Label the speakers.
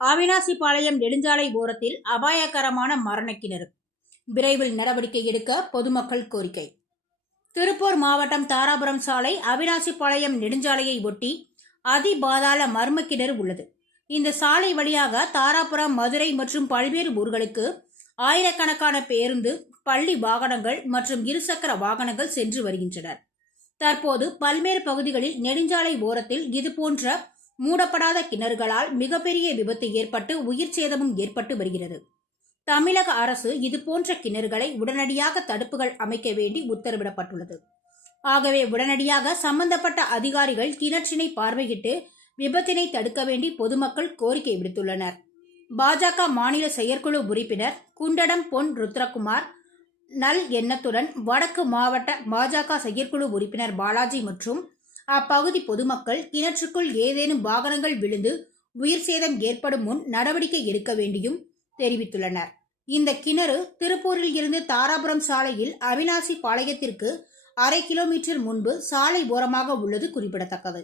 Speaker 1: அவினாசிபாளையம் நெடுஞ்சாலை ஓரத்தில் அபாயகரமான மரணக்கிணறு. விரைவில் நடவடிக்கை எடுக்க பொதுமக்கள் கோரிக்கை. திருப்பூர் மாவட்டம் தாராபுரம் சாலை அவினாசிபாளையம் நெடுஞ்சாலையை ஒட்டி அதிபாதாள மர்ம கிணறு உள்ளது. இந்த சாலை வழியாக தாராபுரம் மதுரை மற்றும் பல்வேறு ஊர்களுக்கு ஆயிரக்கணக்கான பேருந்து பள்ளி வாகனங்கள் மற்றும் இருசக்கர வாகனங்கள் சென்று வருகின்றனர். தற்போது பல்வேறு பகுதிகளில் நெடுஞ்சாலை ஓரத்தில் இதுபோன்ற மூடப்படாத கிணறுகளால் மிகப்பெரிய விபத்து ஏற்பட்டு உயிர் சேதமும் ஏற்பட்டு வருகிறது. தமிழக அரசு இதுபோன்ற கிணறுகளை உடனடியாக தடுப்புகள் அமைக்க வேண்டி உத்தரவிடப்பட்டுள்ளது. ஆகவே உடனடியாக சம்பந்தப்பட்ட அதிகாரிகள் கிணற்றினை பார்வையிட்டு விபத்தினை தடுக்க வேண்டி பொதுமக்கள் கோரிக்கை விடுத்துள்ளனர். பாஜக மாநில செயற்குழு உறுப்பினர் குண்டடம் பொன் ருத்ரகுமார் நல் எண்ணத்துடன் வடக்கு மாவட்ட பாஜக செயற்குழு உறுப்பினர் பாலாஜி மற்றும் அப்பகுதி பொதுமக்கள் கிணற்றுக்குள் ஏதேனும் வாகனங்கள் விழுந்து உயிர் சேதம் ஏற்படும் முன் நடவடிக்கை எடுக்க வேண்டியும் தெரிவித்துள்ளனர். இந்த கிணறு திருப்பூரில் இருந்து தாராபுரம் சாலையில் அவினாசி பாளையத்திற்கு அரை கிலோமீட்டர் முன்பு சாலை ஓரமாக உள்ளது குறிப்பிடத்தக்கது.